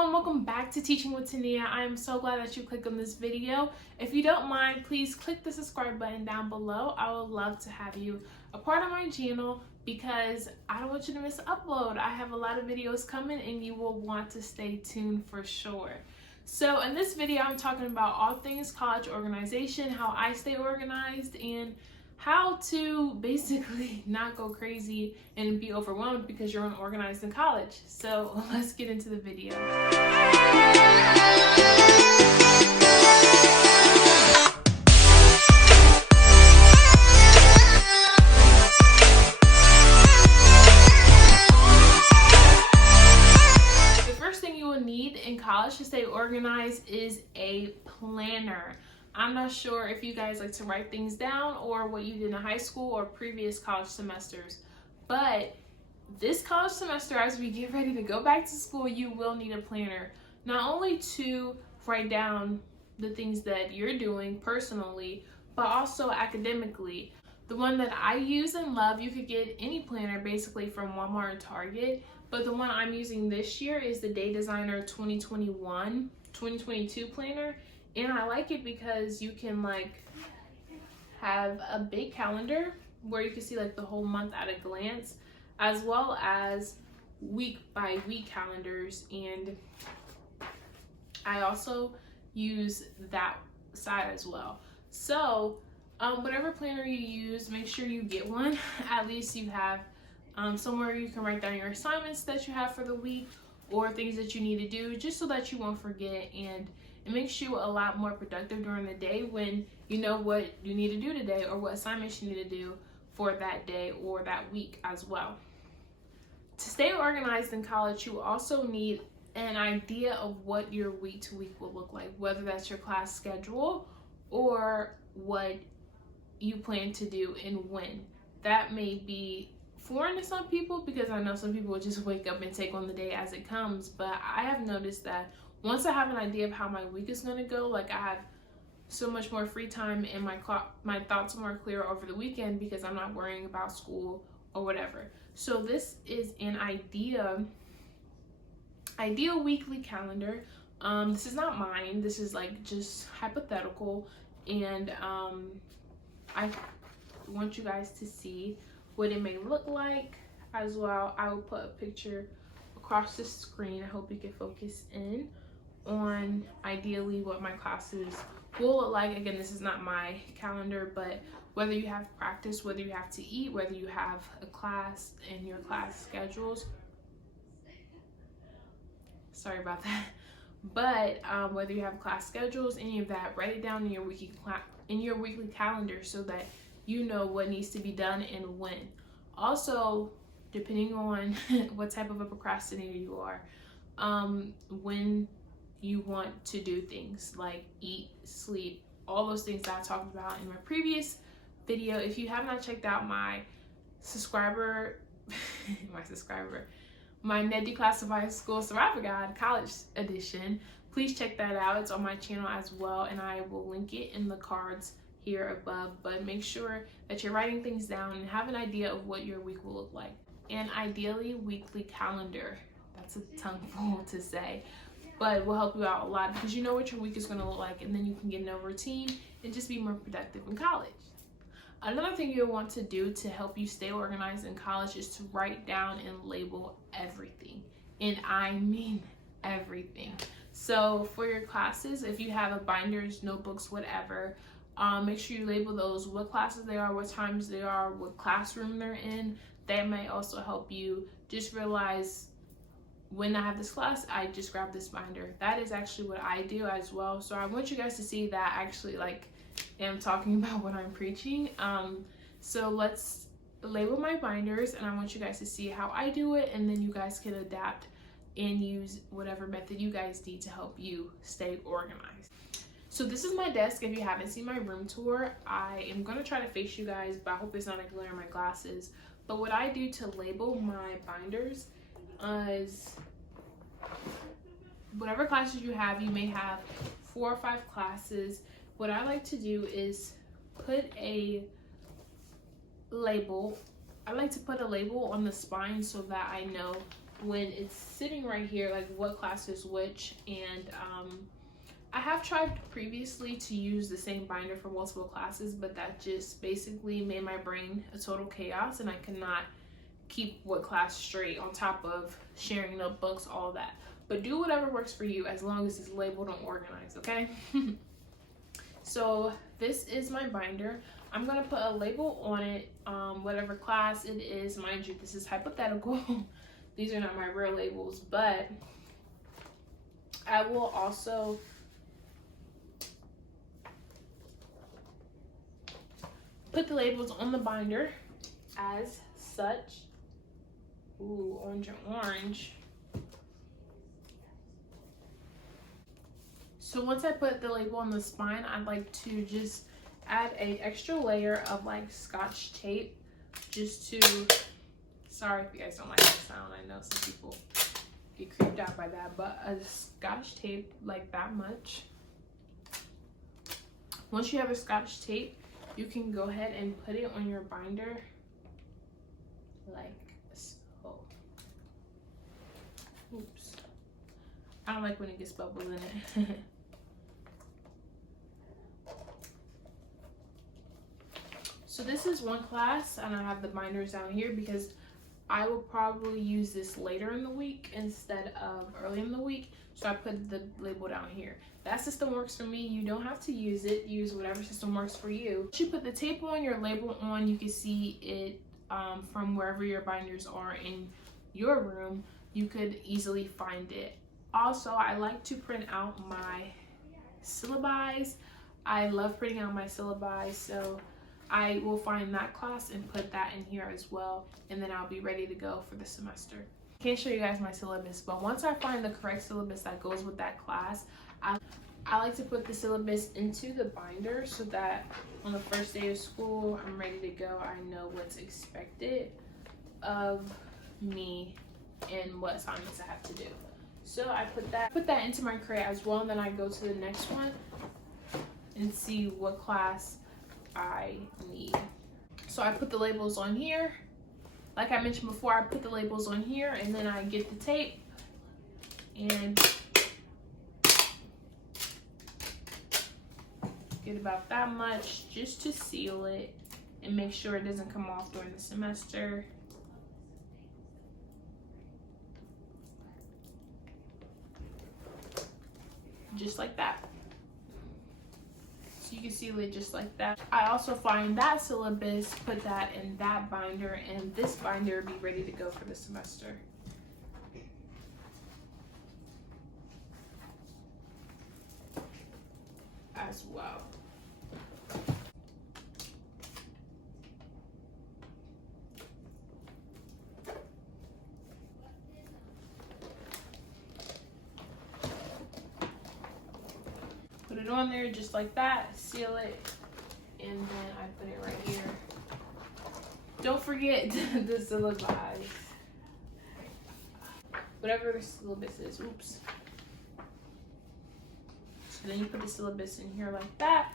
everyone, welcome back to Teaching with Tania. I am so glad that you clicked on this video. If you don't mind, please click the subscribe button down below. I would love to have you a part of my channel because I don't want you to miss an upload. I have a lot of videos coming and you will want to stay tuned for sure. So in this video, I'm talking about all things college organization, how I stay organized, and how to basically not go crazy and be overwhelmed because you're unorganized in college. So let's get into the video. The first thing you will need in college to stay organized is a planner. I'm not sure if you guys like to write things down or what you did in high school or previous college semesters, but this college semester, as we get ready to go back to school, you will need a planner, not only to write down the things that you're doing personally, but also academically. The one that I use and love, you could get any planner basically from Walmart or Target, but the one I'm using this year is the Day Designer 2021-2022 planner. And I like it because you can have a big calendar where you can see the whole month at a glance, as well as week by week calendars. And I also use that side as well. So whatever planner you use, make sure you get one. At least you have somewhere you can write down your assignments that you have for the week or things that you need to do, just so that you won't forget, and it makes you a lot more productive during the day when you know what you need to do today or what assignments you need to do for that day or that week as well. To stay organized in college, you also need an idea of what your week to week will look like, whether that's your class schedule or what you plan to do and when. That may be foreign to some people because I know some people will just wake up and take on the day as it comes, but I have noticed that once I have an idea of how my week is going to go, I have so much more free time and my thoughts are more clear over the weekend because I'm not worrying about school or whatever. So this is an ideal weekly calendar. This is not mine. This is just hypothetical, and I want you guys to see what it may look like as well. I will put a picture across the screen. I hope you can focus in on ideally what my classes will look like. Again, this is not my calendar, but whether you have practice, whether you have to eat, whether you have a class and your class schedules, sorry about that, but whether you have class schedules, any of that, write it down in your weekly calendar so that you know what needs to be done and when. Also, depending on what type of a procrastinator you are, when you want to do things like eat, sleep, all those things that I talked about in my previous video. If you have not checked out my Med Declassified School Survivor Guide College Edition, please check that out. It's on my channel as well, and I will link it in the cards here above. But make sure that you're writing things down and have an idea of what your week will look like. And ideally, weekly calendar. That's a tongue to say, but it will help you out a lot because you know what your week is going to look like, and then you can get in a routine and just be more productive in college. Another thing you'll want to do to help you stay organized in college is to write down and label everything. And I mean everything. So for your classes, if you have binders, notebooks, whatever, make sure you label those, what classes they are, what times they are, what classroom they're in. That may also help you just realize, when I have this class, I just grab this binder. That is actually what I do as well. So I want you guys to see that I actually am talking about what I'm preaching. So let's label my binders, and I want you guys to see how I do it, and then you guys can adapt and use whatever method you guys need to help you stay organized. So this is my desk. If you haven't seen my room tour, I am going to try to face you guys, but I hope it's not a glare in my glasses. But what I do to label my binders is whatever classes you have, you may have 4 or 5 classes. What I like to do is put a label. I like to put a label on the spine so that I know when it's sitting right here, like what class is which. And I have tried previously to use the same binder for multiple classes, but that just basically made my brain a total chaos, and I could not keep what class straight on top of sharing notebooks, all that. But do whatever works for you as long as it's labeled and organized, okay? So this is my binder. I'm gonna put a label on it, whatever class it is. Mind you, this is hypothetical. These are not my real labels, but I will also put the labels on the binder as such. Ooh, orange and orange. So once I put the label on the spine, I'd like to just add an extra layer of like Scotch tape, just to, sorry if you guys don't like the sound, I know some people get creeped out by that, but a Scotch tape like that much. Once you have a Scotch tape, you can go ahead and put it on your binder like so. Oops. I don't like when it gets bubbles in it. So this is one class, and I have the binders down here because I will probably use this later in the week instead of early in the week. So I put the label down here. That system works for me. You don't have to use it. Use whatever system works for you. Once you put the tape on, your label on, you can see it from wherever your binders are in your room. You could easily find it. Also, I like to print out my syllabi. I love printing out my syllabi, so I will find that class and put that in here as well, and then I'll be ready to go for the semester. I can't show you guys my syllabus, but once I find the correct syllabus that goes with that class, I like to put the syllabus into the binder so that on the first day of school, I'm ready to go. I know what's expected of me and what assignments I have to do. So I put that into my crate as well, and then I go to the next one and see what class I need. So I put the labels on here. Like I mentioned before, I put the labels on here, and then I get the tape and get about that much just to seal it and make sure it doesn't come off during the semester. Just like that. So you can seal it just like that. I also find that syllabus, put that in that binder, and this binder be ready to go for the semester. As well. Put it on there just like that, seal it, and then I put it right here. Don't forget the syllabi. Whatever the syllabus is, oops. So then you put the syllabus in here like that.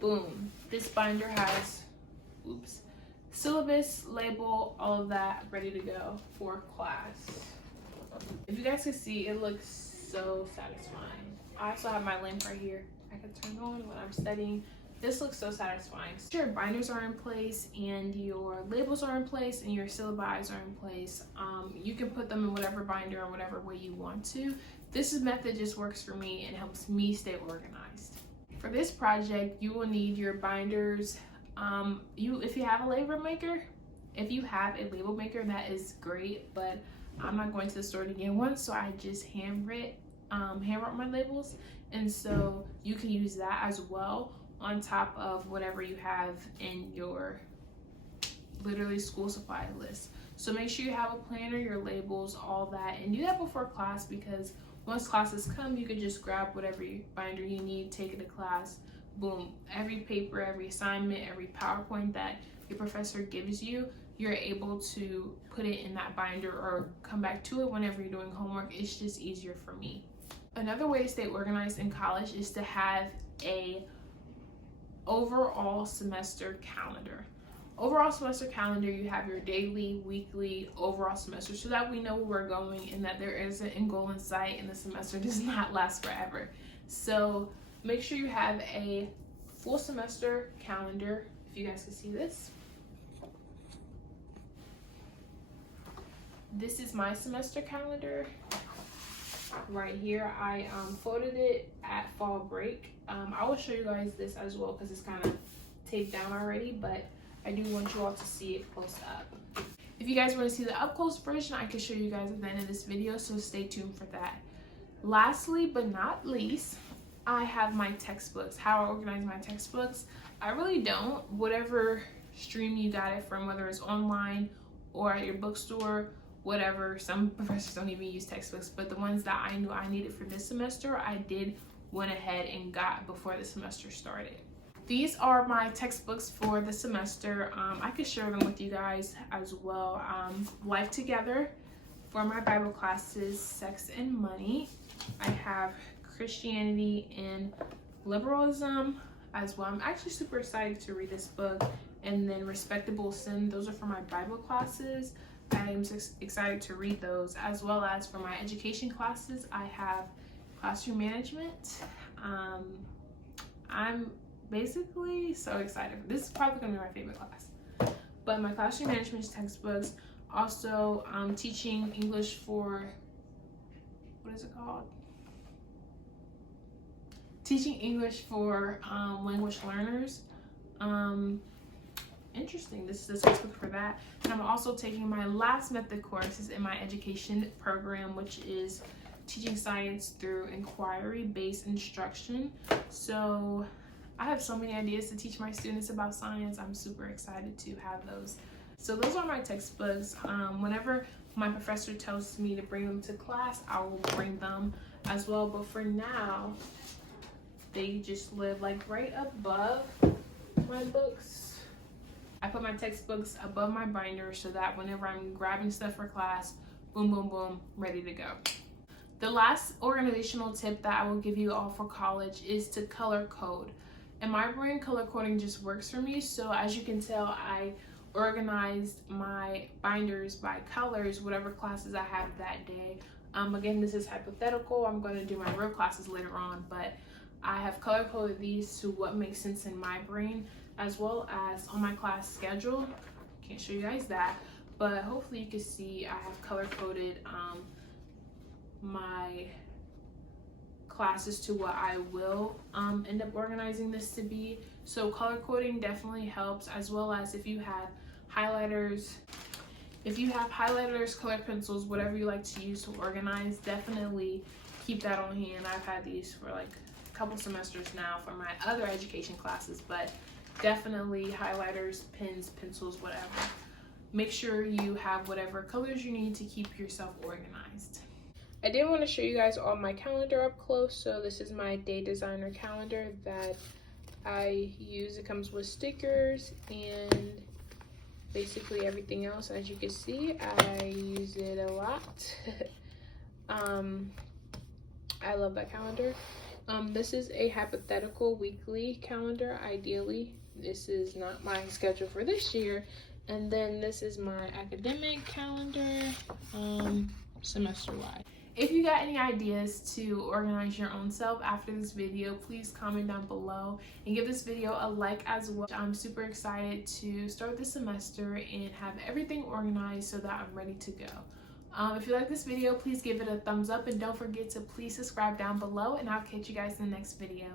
Boom. This binder has, oops, syllabus, label, all of that ready to go for class. If you guys can see, it looks so satisfying. I also have my lamp right here. I can turn on when I'm studying. This looks so satisfying. So your binders are in place and your labels are in place and your syllabi are in place. You can put them in whatever binder or whatever way you want to. This method just works for me and helps me stay organized. For this project, you will need your binders. If you have a label maker, that is great, but I'm not going to the store to get one, so I just handwrote my labels, and so you can use that as well on top of whatever you have in your literally school supply list. So make sure you have a planner, your labels, all that, and do that before class, because once classes come, you can just grab whatever binder you need, take it to class, boom. Every paper, every assignment, every PowerPoint that your professor gives you, you're able to put it in that binder or come back to it whenever you're doing homework. It's just easier for me. Another way to stay organized in college is to have a overall semester calendar. overall semester calendar, you have your daily, weekly, overall semester, so that we know where we're going and that there is an end goal in sight and the semester does not last forever. So make sure you have a full semester calendar. If you guys can see this. This is my semester calendar right here. I folded it at fall break. I will show you guys this as well because it's kind of taped down already, but I do want you all to see it close up. If you guys want to see the up close version, I can show you guys at the end of this video, so stay tuned for that. Lastly but not least, I have my textbooks. How I organize my textbooks, I really don't. Whatever stream you got it from, whether it's online or at your bookstore, whatever. Some professors don't even use textbooks, but the ones that I knew I needed for this semester, I went ahead and got before the semester started. These are my textbooks for the semester. I could share them with you guys as well. Life Together for my Bible classes, Sex and Money. I have Christianity and Liberalism as well. I'm actually super excited to read this book. And then Respectable Sin, those are for my Bible classes. I am excited to read those, as well as for my education classes. I have Classroom Management. I'm basically so excited. This is probably gonna be my favorite class. But my Classroom Management textbooks, also teaching English for, what is it called? Teaching English for language learners. Interesting. This is a textbook for that. And I'm also taking my last method courses in my education program, which is teaching science through inquiry-based instruction. So I have so many ideas to teach my students about science. I'm super excited to have those. So those are my textbooks. Whenever my professor tells me to bring them to class, I will bring them as well. But for now, they just live like right above my books. I put my textbooks above my binder so that whenever I'm grabbing stuff for class, boom, boom, boom, ready to go. The last organizational tip that I will give you all for college is to color code. In my brain, color coding just works for me. So as you can tell, I organized my binders by colors, whatever classes I have that day. Again, this is hypothetical. I'm going to do my real classes later on, but I have color coded these to what makes sense in my brain, as well as on my class schedule. Can't show you guys that, but hopefully you can see I have color coded my classes to what I will end up organizing this to be. So color coding definitely helps, as well as if you have highlighters, color pencils, whatever you like to use to organize, definitely keep that on hand. I've had these for like a couple semesters now for my other education classes, but definitely highlighters, pens, pencils, whatever. Make sure you have whatever colors you need to keep yourself organized. I did want to show you guys all my calendar up close. So this is my day designer calendar that I use. It comes with stickers and basically everything else. As you can see, I use it a lot. I love that calendar. This is a hypothetical weekly calendar, ideally. This is not my schedule for this year. And then this is my academic calendar, semester-wide. If you got any ideas to organize your own self after this video, please comment down below and give this video a like as well. I'm super excited to start this semester and have everything organized so that I'm ready to go. If you like this video, please give it a thumbs up and don't forget to please subscribe down below, and I'll catch you guys in the next video.